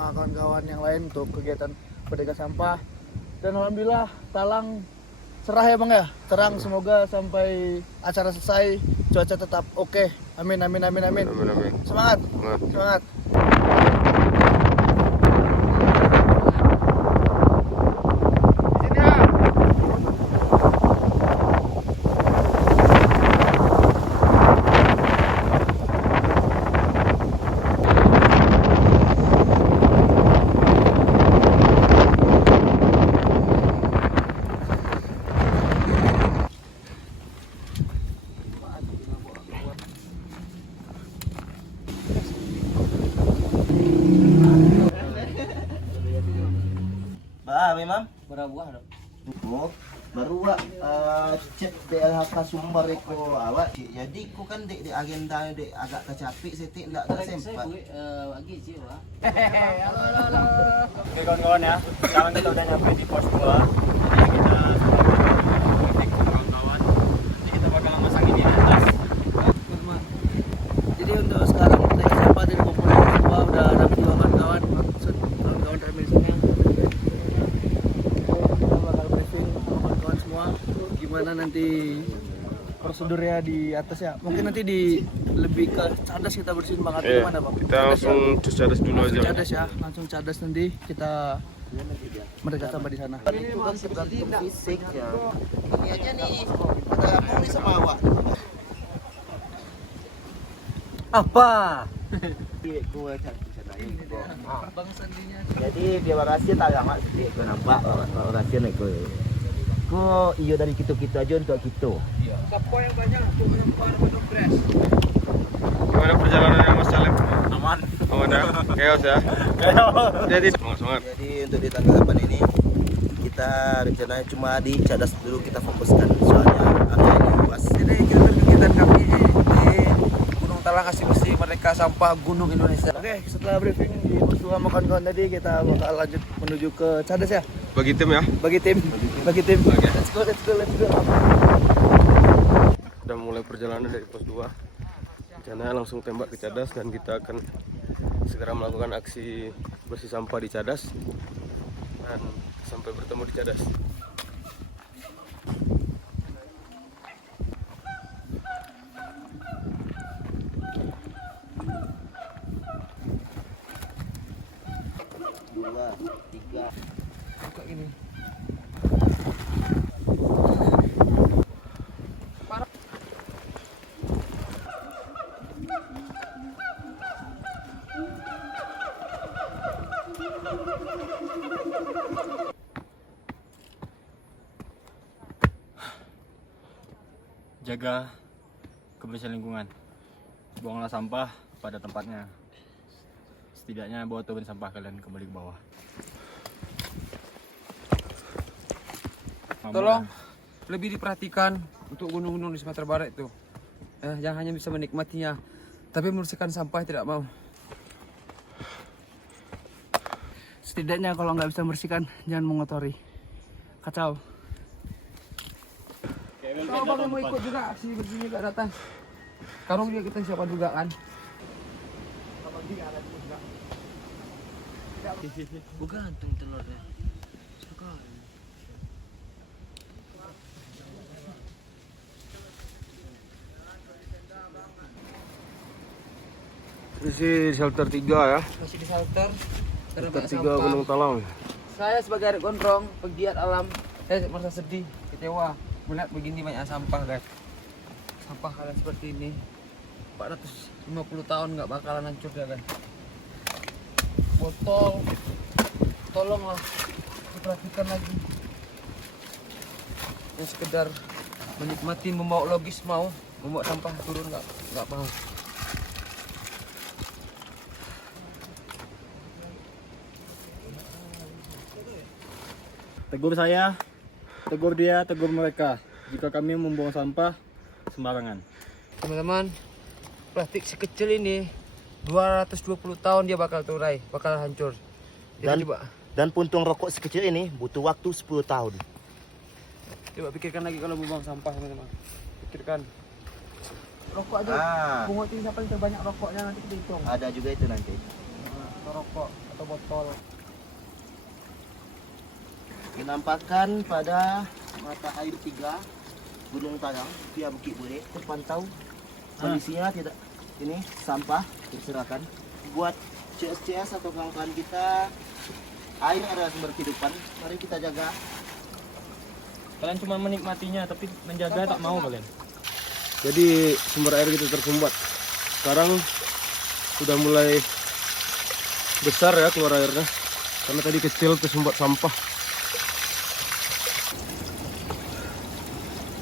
sama kawan-kawan yang lain untuk kegiatan berdekat sampah. Dan alhamdulillah talang cerah ya Bang ya, terang. Semoga sampai acara selesai cuaca tetap oke. Amin amin amin amin. Semangat. Semangat. Memang berapa buah dok? oh baru cek DLHK Sumber ko awak jadi ko kan dek agenda dek agak kecapek setik ndak ada sempat Lagi sih wah. Halo. Oke kawan-kawan ya, sekarang kita udah nyampe di pos 2. Jadi kita kawan-kawan, nanti kita bakal masang ini di atas. Jadi untuk sekarang kita sampah dari komponen kedua udah ada dua kawan-kawan, maksud kawan-kawan dari sana. Kita bakal briefing sama kawan-kawan semua gimana nanti prosedurnya di atas ya. Mungkin nanti di lebih ke cadas kita bersihin banget gimana Bang? Kita langsung cus cadas dulu langsung aja. cadas ya, langsung cadas nanti kita mereka sampah di sana. itu kan tergantung fisik ya ini aja nih ada apa nih sama awak Apa? Bang Sandinya. jadi dia rahasia tak lama sedikit ko nampak rahasia nih ko iyo dari kita aja untuk kita Sampah yang banyak untuk menempar pedofres. Gimana perjalanannya Mas Salim? Aman. Aman ya? Chaos ya? Jadi semangat. jadi untuk di tanggal 8 ini kita rencananya cuma di cadas dulu kita fokuskan soalnya area ini luas Jadi kegiatan kami di Gunung Talang Asih Bersih Merdeka Sampah Gunung Indonesia. Oke, setelah briefing di pos 2 sama kawan-kawan tadi, kita bakal lanjut menuju ke cadas ya. Bagi tim ya. Bagi tim. Let's go. Udah mulai perjalanan dari pos 2. Rencananya langsung tembak ke cadas dan kita akan segera melakukan aksi bersih sampah di cadas dan sampai bertemu di cadas. dua tiga Buka gini. Jaga kebersihan lingkungan. Buanglah sampah pada tempatnya. Setidaknya bawa turun sampah kalian kembali ke bawah. Tolong lebih diperhatikan untuk gunung-gunung di Sumatera Barat itu. Jangan hanya bisa menikmatinya, tapi membersihkan sampah tidak mau. Setidaknya kalau nggak bisa membersihkan, jangan mengotori. Kacau. Kalau bang mau ikut juga aksi bersih juga datang. Karung juga kita siapkan juga kan. Gantung telurnya. Ini shelter 3 ya. Masih di shelter. Shelter 3 Gunung Talang. Saya sebagai adik gondrong, pegiat alam, saya merasa sedih, kecewa melihat begini banyak sampah guys. Sampah kalian seperti ini 450 tahun nggak bakalan hancur ya guys. Botol, tolonglah diperhatikan lagi. Yang sekedar menikmati membawa logis mau, membawa sampah turun nggak mau. Tegur saya, tegur dia, tegur mereka. Jika kami membuang sampah sembarangan. Teman-teman, plastik sekecil ini 220 tahun dia bakal turai, bakal hancur. Jadi dan puntung rokok sekecil ini butuh waktu 10 tahun. coba pikirkan lagi kalau membuang sampah teman-teman. Pikirkan. Rokok aja. Pungut ini siapa yang terbanyak rokoknya nanti kita hitung. Ada juga itu nanti. atau rokok atau botol. Penampakan pada mata air 3 Gunung Talang via Bukit Bure terpantau kondisinya tidak ini sampah berserakan. Buat CS atau kawan-kawan kita, air adalah sumber kehidupan. Mari kita jaga. Kalian cuma menikmatinya tapi menjaga tak mau kalian. Jadi sumber air kita tersumbat. Sekarang sudah mulai besar ya keluar airnya. Karena tadi kecil tersumbat sampah.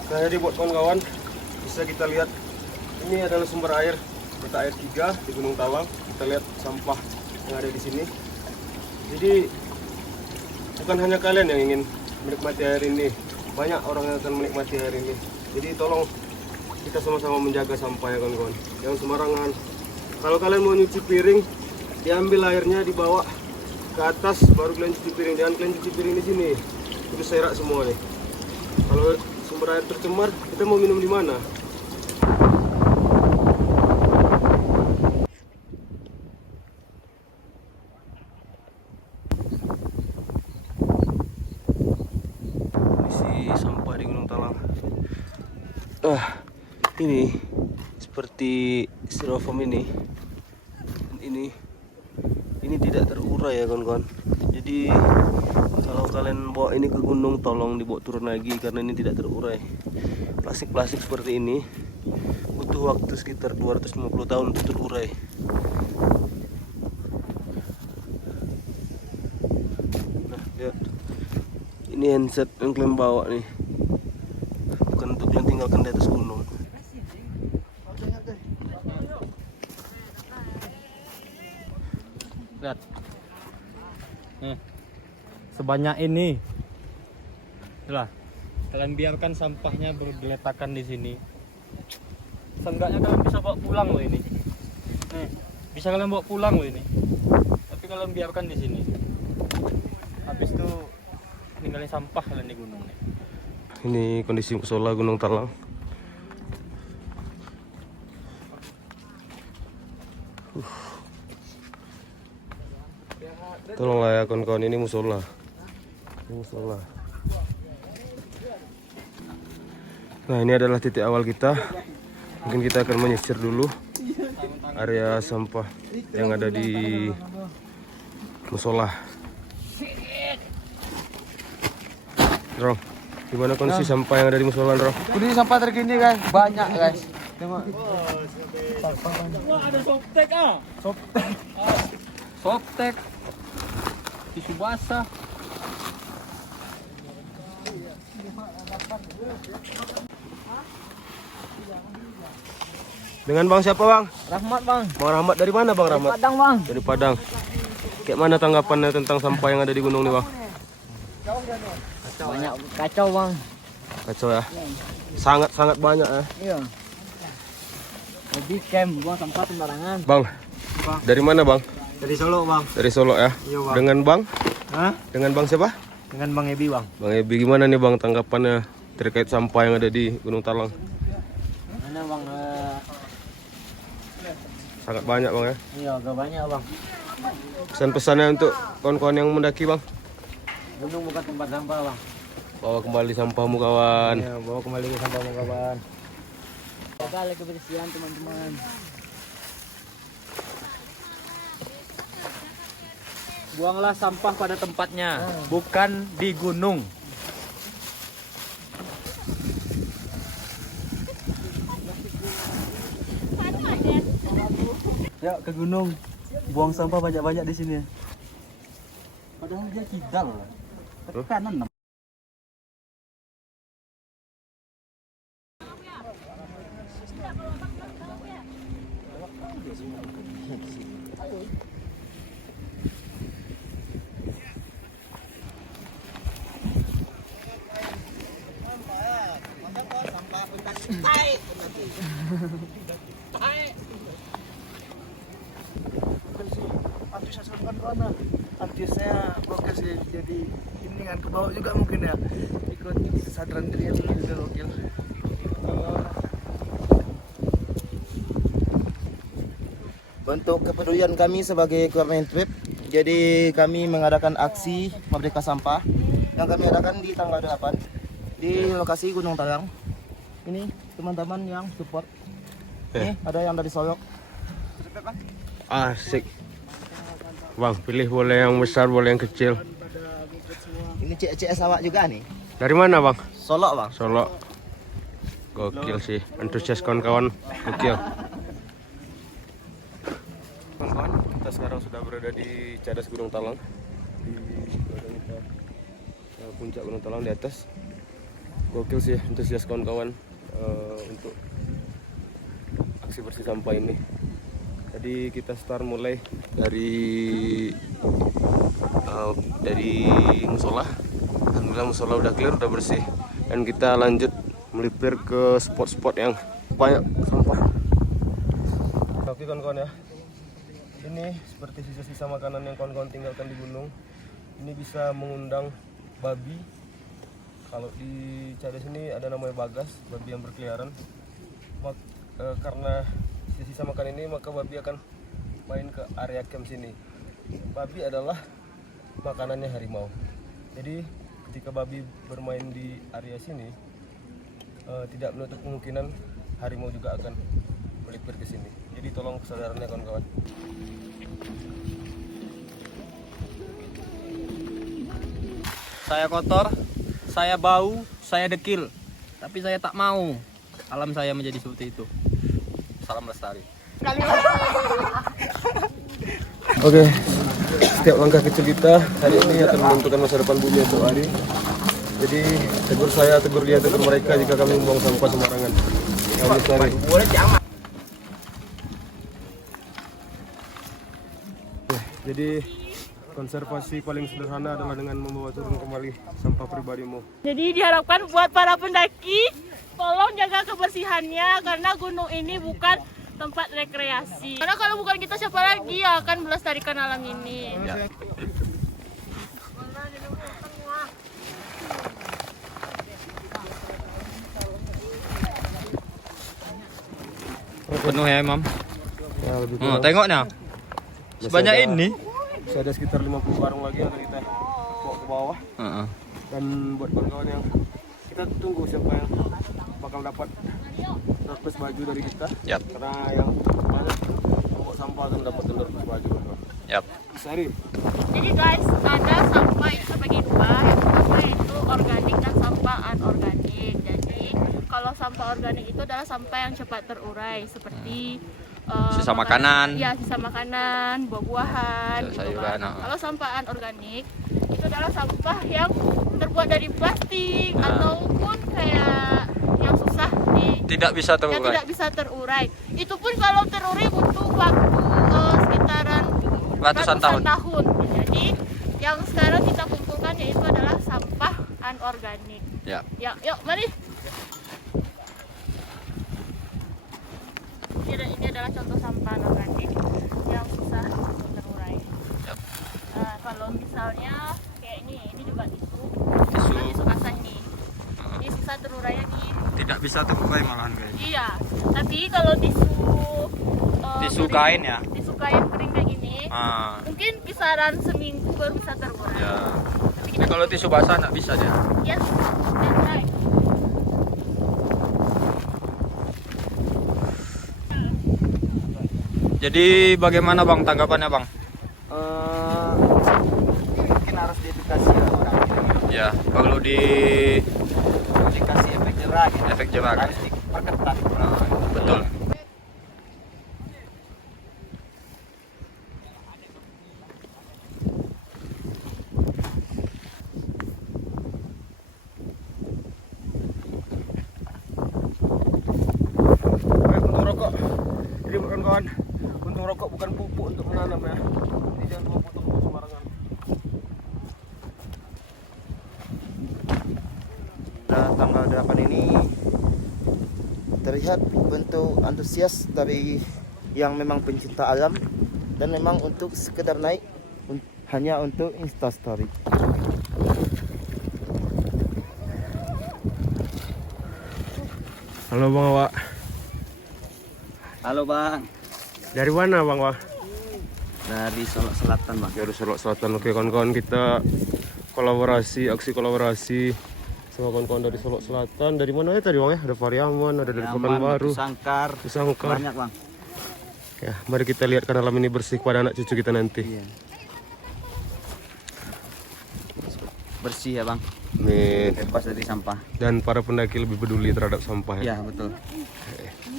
Nah, jadi buat kawan-kawan bisa kita lihat ini adalah sumber air mata air 3 di Gunung Talang. Kita lihat sampah yang ada di sini. Jadi bukan hanya kalian yang ingin menikmati air ini, banyak orang yang akan menikmati air ini. Jadi tolong kita sama-sama menjaga sampah ya kawan-kawan. Jangan sembarangan. Kalau kalian mau nyuci piring, diambil airnya dibawa ke atas baru kalian cuci piring. Jangan kalian cuci piring di sini. Itu serak semua nih. Kalau sumber air tercemar, kita mau minum di mana? Kondisi sampah di Gunung Talang. Ini seperti styrofoam ini. Ini tidak terurai ya kawan-kawan. Jadi kalau kalian bawa ini ke gunung tolong dibawa turun lagi karena ini tidak terurai. Plastik-plastik seperti ini butuh waktu sekitar 250 tahun untuk terurai. Nah, lihat. Ini handset yang kalian bawa nih. Bukan untuk kalian tinggalkan di atas gunung. Lihat. Nih. Sebanyak ini. Itulah. Kalian biarkan sampahnya bergeletakan di sini. Seenggaknya kalian bisa bawa pulang loh ini. Nih, bisa kalian bawa pulang loh ini. Tapi kalian biarkan di sini. Habis itu ninggalin sampah kalian di gunung nih. Ini kondisi musola Gunung Talang. Tolonglah ya kawan-kawan, ini musola. Ini musola. Nah, ini adalah titik awal kita. Mungkin kita akan menyisir dulu area sampah yang ada di musola. Bro, gimana kondisi sampah yang ada di musola, Bro? Ini sampah terkini guys, banyak guys. Tengok. Wah, ada softtek ah. Softtek. Softtek. Tisu basah. Dengan Bang siapa, Bang? Rahmat bang. Bang Rahmat dari mana, Bang Rahmat? Padang bang. Dari Padang. Kayak mana tanggapannya tentang sampah yang ada di gunung nih, Bang? Banyak kacau bang. Kacau ya. Sangat banyak ya. Iya. Jadi camp buang sampah sembarangan. Bang. Dari mana, Bang? Dari Solo bang. Dari Solo ya. Iya, Bang. Dengan Bang? Hah? Dengan Bang siapa? Dengan Bang Ebi bang. Bang Ebi, gimana nih Bang tanggapannya terkait sampah yang ada di Gunung Talang? Mana bang? Sangat banyak, Bang ya. Iya agak banyak bang. Pesan-pesannya untuk kawan-kawan yang mendaki, Bang? Gunung bukan tempat sampah bang. Bawa kembali sampahmu, kawan. Iya, bawa kembali ke sampahmu kawan. Jaga kebersihan teman-teman. Buanglah sampah pada tempatnya, bukan di gunung. Ya ke gunung, buang sampah banyak-banyak di sini. Padahal dia kidal, ke kanan. Antusias kawan-kawan, antusiasnya oke sih, jadi ini kan ke bawah juga mungkin ya, ikut kesadaran diri juga gokil. bentuk kepedulian kami sebagai Korban Trip. Jadi kami mengadakan aksi Merdeka Sampah yang kami adakan di tanggal 8 di lokasi Gunung Talang. Ini teman-teman yang support. Ini ada yang dari Solok. Asik. Bang, pilih boleh yang besar, boleh yang kecil. Ini CS awak juga nih. Dari mana bang? Solok bang. Solo. Gokil sih, antusias kawan-kawan. Gokil. Kawan-kawan, kita sekarang sudah berada di Cadas Gunung Talang. Di kita, puncak Gunung Talang di atas. Gokil sih, antusias kawan-kawan untuk aksi bersih sampah ini. Jadi kita start mulai dari musola. Alhamdulillah musola udah clear, udah bersih, dan kita lanjut melipir ke spot-spot yang banyak sampah. Oke kawan-kawan ya, ini seperti sisa-sisa makanan yang kawan-kawan tinggalkan di gunung. Ini bisa mengundang babi. Kalau di Cadas ini ada namanya bagas, babi yang berkeliaran. Karena sisa makan ini, maka babi akan main ke area camp sini. Babi adalah makanannya harimau. Jadi ketika babi bermain di area sini, tidak menutup kemungkinan harimau juga akan melipir ke sini. Jadi tolong kesadarannya kawan-kawan. Saya kotor, saya bau, saya dekil, tapi saya tak mau alam saya menjadi seperti itu. Salam lestari. Oke, setiap langkah kecil kita hari ini akan menentukan masa depan bumi esok hari. Jadi tegur saya, tegur dia, tegur mereka jika kami membuang sampah sembarangan. Jadi konservasi paling sederhana adalah dengan membawa turun kembali sampah pribadimu. Jadi diharapkan buat para pendaki, tolong jaga kebersihannya karena gunung ini bukan tempat rekreasi. Karena kalau bukan kita, siapa lagi yang akan melestarikan alam ini? Ya. Penuh ya Imam. Ya, lebih Tengok nih. Sebanyak ini. Masih ada sekitar 50 karung lagi yang akan kita bawa ke bawah. Dan buat kawan-kawan yang kita tunggu siapa yang bakal dapat surplus baju dari kita. Yap. Karena yang banyak bawa sampah akan dapat surplus baju. Yap. Sari. Jadi guys, ada sampah itu terbagi dua. Yang pertama itu organik dan sampah anorganik. Jadi kalau sampah organik itu adalah sampah yang cepat terurai seperti Sisa makanan. Ya, sisa makanan, buah-buahan, Sisa gitu sayuran, kan. Kalau sampah anorganik itu adalah sampah yang terbuat dari plastik ataupun kayak yang susah Tidak bisa yang terurai. tidak bisa terurai. Itu pun kalau terurai butuh waktu sekitaran Ratusan tahun. Jadi yang sekarang kita kumpulkan yaitu adalah sampah anorganik. Ya. Ya, yuk mari. Ini adalah contoh sampah anorganik yang susah untuk terurai. Yap. Kalau misalnya kayak ini juga tisu. Tisu. Tisu basah nih. Ini susah terurainya nih. Tidak bisa terurai malahan guys. Iya, tapi kalau tisu Tisu kering, kain ya. tisu kain kering kayak gini, mungkin kisaran seminggu baru bisa terurai. Ya. Tapi kita Kalau tisu basah nggak bisa dia. yes, that's right. Jadi bagaimana bang tanggapannya bang? Mungkin harus diedukasi orang. Ya perlu Dikasih efek jerah gitu. efek jerah kan? Harus diperketat. Betul. Puntung rokok. Jadi kawan-kawan, puntung rokok bukan pupuk untuk menanam ya. Jadi jangan bawa puntung rokok sembarangan. Pada tanggal 8 ini terlihat bentuk antusias dari yang memang pencinta alam dan memang untuk sekedar naik hanya untuk Instastory. Halo Bang Awak. Halo bang. Dari mana Bang Wah? Dari Solok Selatan bang. Dari Solok Selatan. Oke kawan-kawan, kita aksi kolaborasi sama kawan-kawan dari Solok Selatan. Dari mana ya tadi Bang ya? Ada Pariaman, ada dari Pekanbaru, Sangkar. Sangkar. Banyak bang. Ya, mari kita lihat kan alam ini bersih kepada anak cucu kita nanti. Iya. Bersih ya bang. Amin. Bebas dari sampah. Dan para pendaki lebih peduli terhadap sampah ya. Iya betul.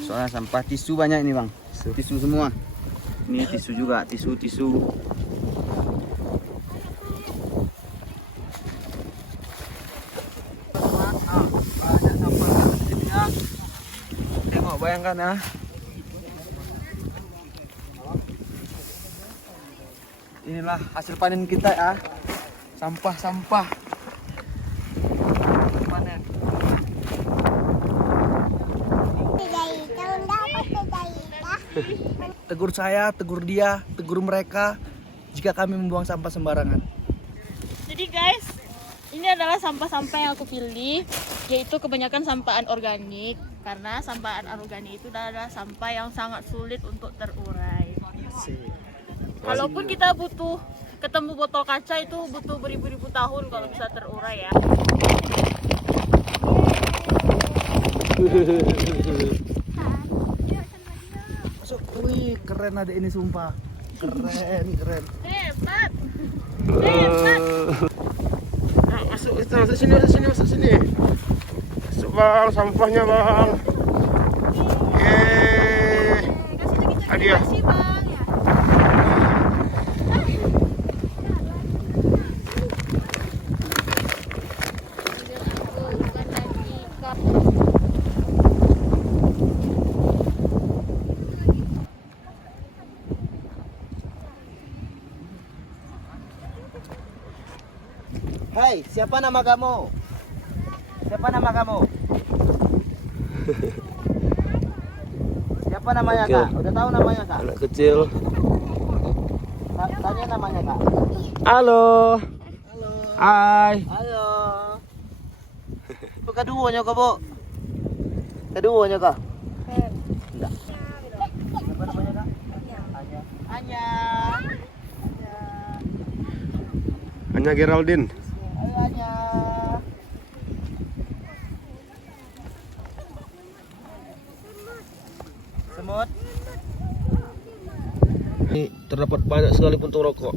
Soalnya sampah tisu banyak ini bang. Tisu semua. Ini tisu juga, tisu. Banyak sampah di sini ya. Tengok, bayangkan ya. Inilah hasil panen kita ya. Sampah. Panen. Tegur saya, tegur dia, tegur mereka jika kami membuang sampah sembarangan. Jadi guys, ini adalah sampah-sampah yang aku pilih, yaitu kebanyakan sampah anorganik. Karena sampah anorganik itu adalah sampah yang sangat sulit untuk terurai. Kalaupun kita butuh ketemu botol kaca itu butuh beribu-ribu tahun kalau bisa terurai ya. Masuk, wih keren ada ini sumpah. Keren. Hebat. Masuk sini. Masuk Bang, sampahnya Bang. Hadiah. Kasih bang ya. Hai, siapa nama kamu? Siapa namanya Oke. kak? Udah tahu namanya kak? Anak kecil. Tanya namanya kak. Halo. Hai. Halo. Bu kaduanya kak bu? Kaduanya kak? Enggak. Siapa namanya kak? Anya. Hanya Geraldine. Halo Anya. Semut. Ini terdapat banyak sekali puntung rokok.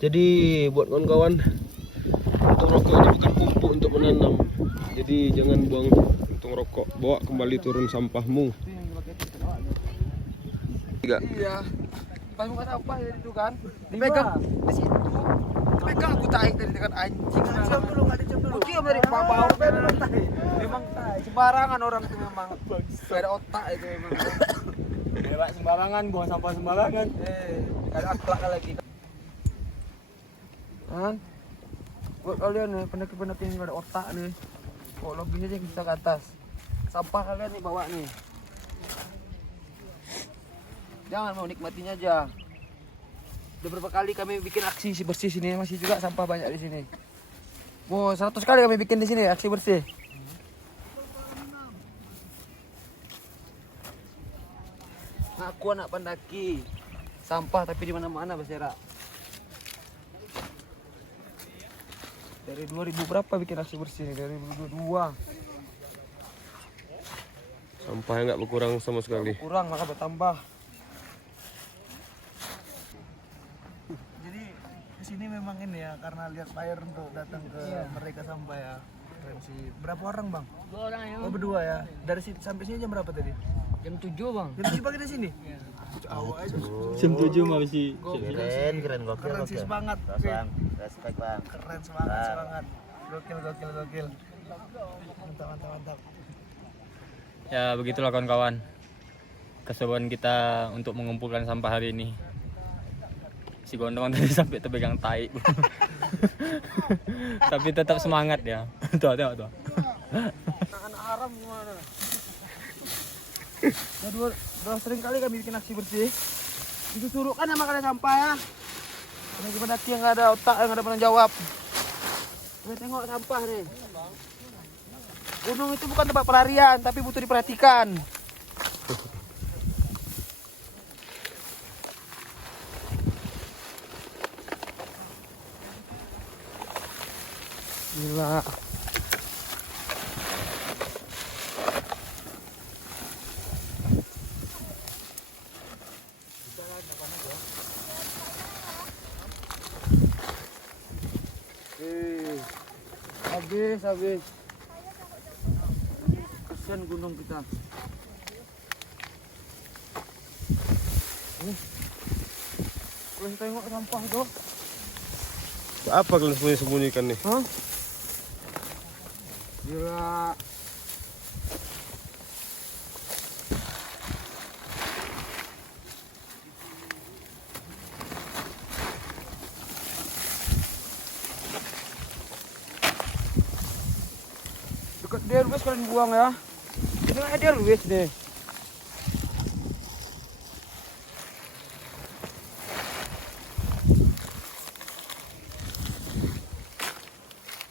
Jadi buat kawan-kawan, puntung rokok ini bukan pupuk untuk menanam. Jadi jangan buang puntung rokok. Bawa kembali turun sampahmu. Tiga. Iya. Pas bukan apa itu kan? Dipegang di situ. Dipegang aku tarik dari dekat anjing. Cium dulu, enggak dicium dulu. Cium dari bawah memang tai. Memang tai. Sembarangan orang itu memang. Ada otak itu memang. Hebat sembarangan, buang sampah sembarangan. Ada akhlak lagi. Kan? Buat kalian nih, pendaki-pendaki yang nggak ada otak nih. Kok lebihnya aja kita ke atas. Sampah kalian nih bawa nih. Jangan mau nikmatin aja. Udah berapa kali kami bikin aksi bersih sini, masih juga sampah banyak di sini. Wow, 100 kali kami bikin di sini aksi bersih. Aku anak pendaki. Sampah tapi di mana-mana berserakan. Dari 2000 berapa bikin aksi bersih nih? Dari 2022. Sampahnya nggak berkurang sama sekali. Kurang maka bertambah. Jadi di sini memang ini ya karena lihat layar untuk datang ke mereka sampah ya. Keren sih. Berapa orang bang? 2 orang ya. Oh berdua ya. Dari sini sampai sini jam berapa tadi? Jam 7 bang. Jam 7 pagi di sini. Awal aja. Jam 7 masih. Keren gokil. Keren sih semangat. Bang, respect bang. Keren semangat. Gokil. Mantap. Ya begitulah kawan-kawan, keseruan kita untuk mengumpulkan sampah hari ini. Si gondongan tadi sampai terpegang tai. Tapi tetap semangat ya. Tuh. Anak haram gimana? Udah sering kali kami bikin aksi bersih. Disuruhkan sama kalian sampah ya. Ini pendaki yang nggak ada otak, yang nggak ada penanggung jawab. Nih tengok sampah nih. Gunung itu bukan tempat pelarian, tapi butuh diperhatikan. Gila. Habis. Kasihan gunung kita. Kalian tengok sampah tuh. Apa kalian sembunyikan nih? Hah? Gila. Dekat dia Luis kalian buang ya. Ini dia Luis deh.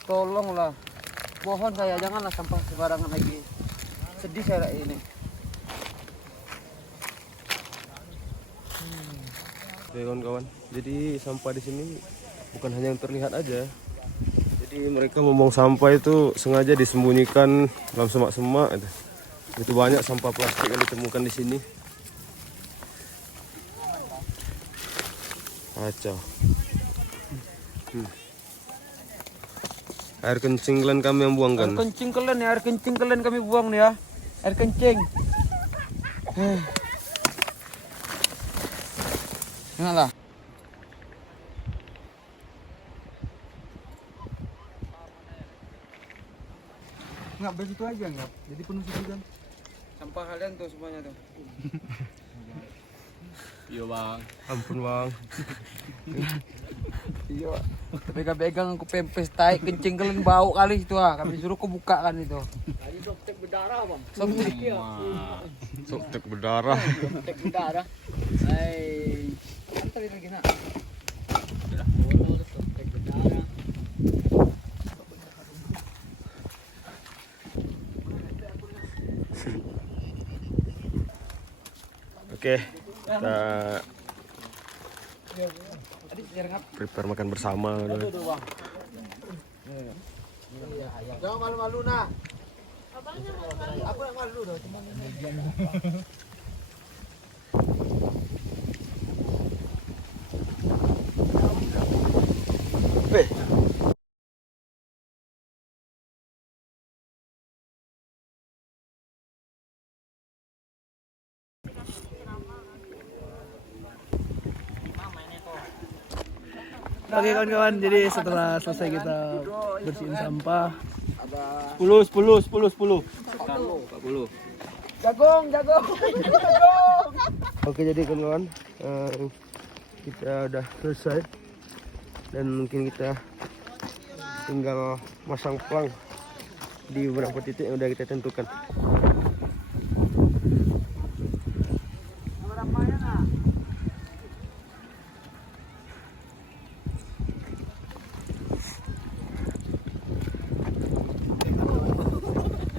Tolonglah, mohon saya janganlah sampah sembarangan lagi. Sedih saya ini. Oke kawan-kawan, jadi sampah di sini bukan hanya yang terlihat aja. Jadi mereka membuang sampah itu sengaja disembunyikan dalam semak-semak. Itu banyak sampah plastik yang ditemukan di sini. Kacau. Air kencing kalian kami yang buang kan? Air kencing kalian ya, air kencing kalian kami buang nih ya. Air kencing. Enggak lah. Enggak begitu aja enggak. Jadi penuh situ kan. Sampah kalian tuh semuanya tuh. Iya bang. Ampun bang. Iya. Pegang-pegang aku pempes tai kencing kalian bau kali itu ah. Kami suruh kau buka kan itu. Tadi dokter berdarah bang. Softtek Softtek berdarah. Dokter berdarah. Hai. Antar lagi nak. Dokter berdarah. Oke, kita prepare makan bersama. Jangan malu-malu nak. Aku nak malu dah. Oke kawan-kawan, jadi setelah selesai kita bersihin sampah, 10. Jagung. Oke, jadi kawan-kawan, kita udah selesai dan mungkin kita tinggal masang plang di beberapa titik yang udah kita tentukan.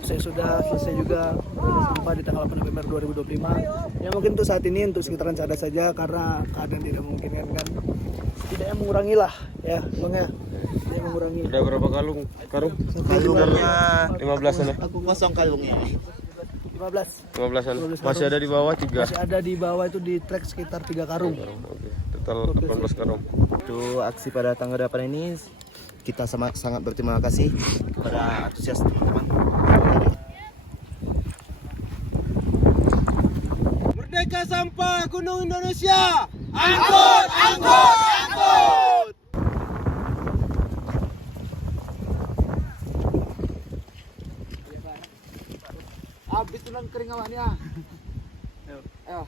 saya sudah selesai juga sampah di tanggal 8 November 2025. Ya mungkin untuk saat ini untuk sekitaran Cadas saja karena keadaan tidak memungkinkan kan. Setidaknya mengurangi lah ya, bang ya. Tidak mengurangi. Udah berapa karung? Kalungnya 15-an ya? aku kosong kalungnya. 15. 15-an. Masih ada di bawah 3. Masih ada di bawah itu di trek sekitar 3 karung. Oke, total 18 karung. Itu aksi pada tanggal 8 ini kita sangat berterima kasih kepada antusias teman-teman. Merdeka Sampah Gunung Indonesia. Angkut! Habis tulang kering awaknya. Ayo.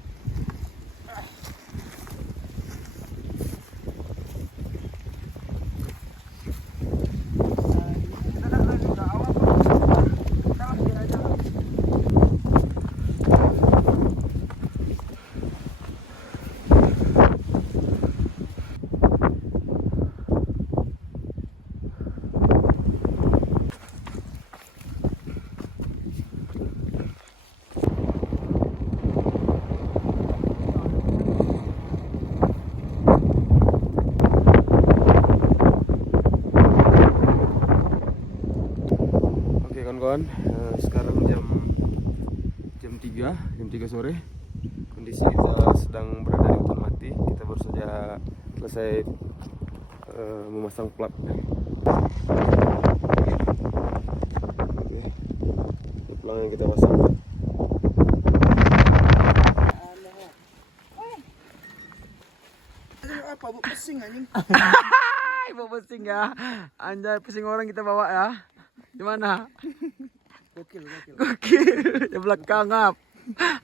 kawan-kawan, sekarang jam 3 sore. Kondisi kita sedang berada di hutan mati. Kita baru saja selesai memasang plat. Oke, pelang yang kita pasang. Apa bu pesing anjing? Bawa pusing ya. Anjay, pusing orang kita bawa ya. Gimana? Gokil. Gokil. Di belakang ngap.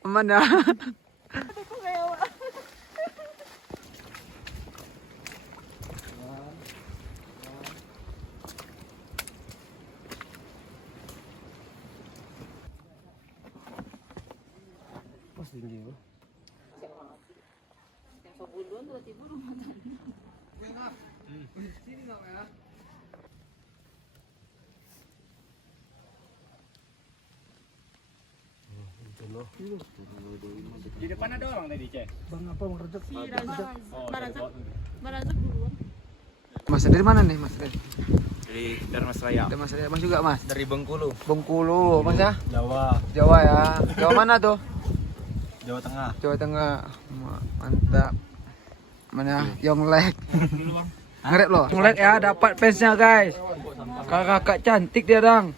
Aman ya. Di depan ada orang tadi, Cek. Bang apa bang Rejek? Barazak duluan. Mas dari mana nih, Mas? Dari Darmasraya. Ada Mas dari Mas juga, Mas. Dari Bengkulu. Bengkulu, Mas ya? Jawa. Jawa ya. Jawa mana tuh? Jawa Tengah. Jawa Tengah. Mantap. Mana Yonglek. Ngerep loh. Yonglek ya, dapat fansnya guys. Kakak cantik dia dang.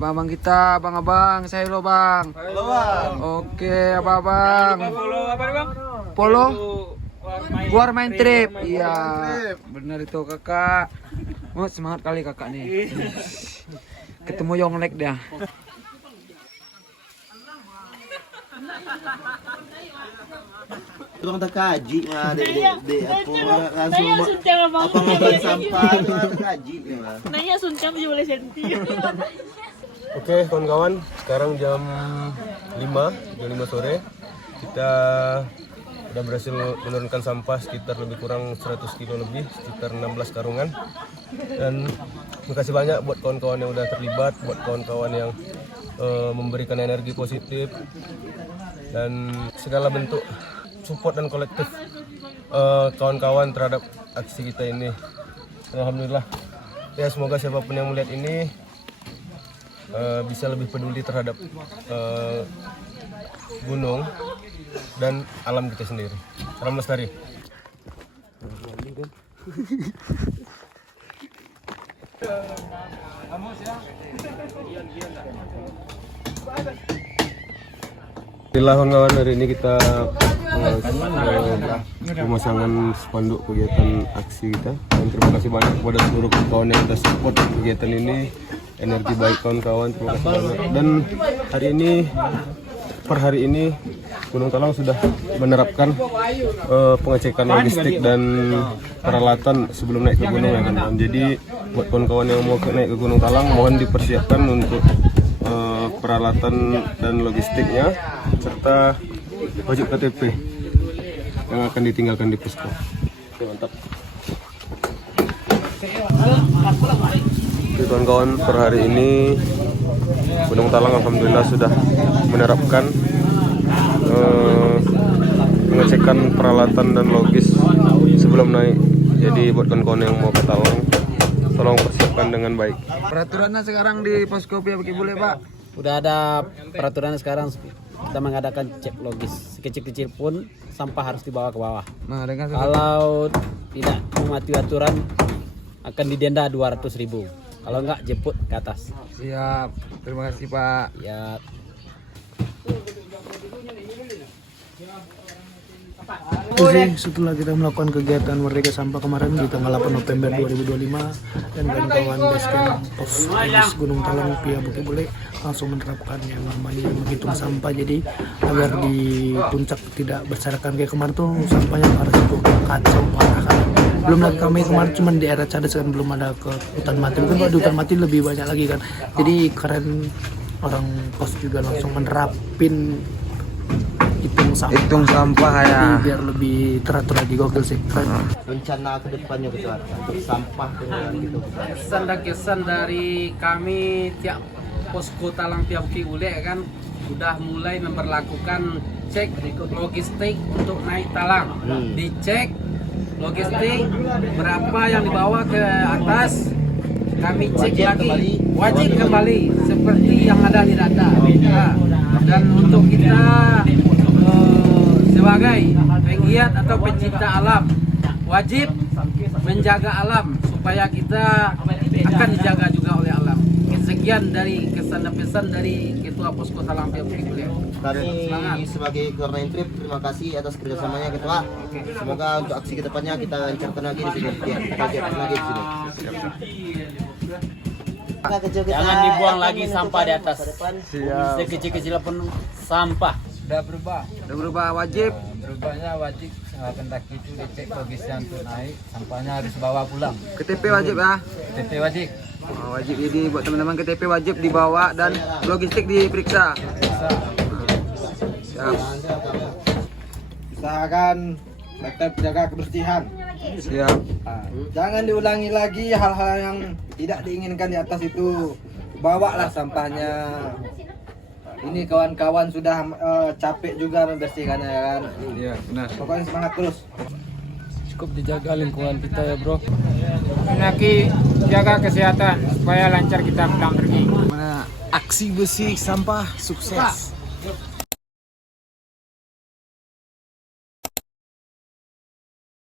Bang kita, abang-abang, saya lo bang. Halo bang. Oke, abang. Follow apa nih, Bang? Polo. Luar main trip. Iya. Benar itu kakak. Oh, semangat kali kakak nih. Ketemu Yonglek dia. Tukang tak kaji mah dek aku langsung Nanya suncang abang. apa ngomong sampah tukang tak kaji mah. Nanya suncang 17 senti. Oke kawan-kawan, sekarang jam 5 sore. Kita udah berhasil menurunkan sampah sekitar lebih kurang 100 kilo lebih, sekitar 16 karungan. Dan makasih banyak buat kawan-kawan yang udah terlibat, buat kawan-kawan yang memberikan energi positif dan segala bentuk support dan kolektif kawan-kawan terhadap aksi kita ini. Alhamdulillah ya, semoga siapapun yang melihat ini bisa lebih peduli terhadap gunung dan alam kita sendiri. Salam lestari. Alhamdulillah kawan-kawan, hari ini kita pemasangan spanduk kegiatan aksi kita. Dan terima kasih banyak kepada seluruh kawan yang kita support kegiatan ini. Energi baik kawan-kawan, terima kasih banyak. Dan hari ini, per hari ini Gunung Talang sudah menerapkan pengecekan logistik dan peralatan sebelum naik ke gunung ya kan. Jadi buat kawan-kawan yang mau naik ke Gunung Talang, mohon dipersiapkan untuk peralatan dan logistiknya serta wajib KTP yang akan ditinggalkan di posko. Oke, mantap. Oke kawan-kawan, per hari ini Gunung Talang alhamdulillah sudah menerapkan pengecekan peralatan dan logis sebelum naik. Jadi buat kawan-kawan yang mau ke Talang, tolong persiapkan dengan baik. Peraturannya sekarang di posko Pia Bukit Bule, Pak. Udah ada peraturan sekarang, kita mengadakan cek logis. Sekecil-kecil pun sampah harus dibawa ke bawah. Nah, dengan Kalau tidak mematuhi aturan akan didenda 200.000. Kalau enggak jemput ke atas. siap. Terima kasih, Pak. Ya, Itu sih setelah kita melakukan kegiatan Merdeka Sampah kemarin di tanggal 8 November 2025 dan kawan-kawan basecamp pos Gunung Talang Pia Bukit Bule langsung menerapkan yang namanya menghitung sampah. Jadi agar di puncak tidak berserakan kayak kemarin tuh, sampahnya harus cukup kacau parah kan. Belum lagi kami kemarin cuma di daerah Cadas kan, belum ada ke hutan mati. Mungkin kalau di hutan mati lebih banyak lagi kan. Jadi keren, orang pos juga langsung menerapin hitung sampah ya. biar lebih teratur lagi. Gokil sih, keren. Rencana ke depannya gitu untuk sampah dengan gitu. kesan dan kesan dari kami tiap posko Talang Pia Bukit Bule kan sudah mulai memperlakukan cek logistik untuk naik Talang. Dicek logistik berapa yang dibawa ke atas, kami cek Wajib lagi, kembali. wajib kembali seperti yang ada di data. Nah, dan untuk kita sebagai penggiat atau pencinta alam, wajib menjaga alam supaya kita akan dijaga juga oleh alam. Sekian dari kesan dan pesan dari Ketua Posko Talang Piau Bukit Bule. Kami sebagai Kornain Trip terima kasih atas kerjasamanya Ketua. Semoga untuk aksi kedepannya kita lancarkan lagi di sini. Ya, kita lancarkan lagi di sini. Jangan dibuang lagi sampah di atas. Siap. Sekecil-kecil pun sampah. Udah berubah. Udah berubah wajib. Berubahnya wajib pendaki itu dicek logisnya untuk naik, sampahnya harus bawa pulang. KTP wajib ya. KTP wajib. Wajib jadi buat teman-teman KTP wajib dibawa dan logistik diperiksa. Siap. Usahakan tetap jaga kebersihan. Siap. Jangan diulangi lagi hal-hal yang tidak diinginkan di atas itu. Bawalah sampahnya. Ini kawan-kawan sudah capek juga membersihkannya ya kan. Iya, benar. Pokoknya semangat terus. Cukup dijaga lingkungan kita ya bro. Pendaki jaga kesehatan supaya lancar kita pulang pergi. Aksi bersih sampah sukses.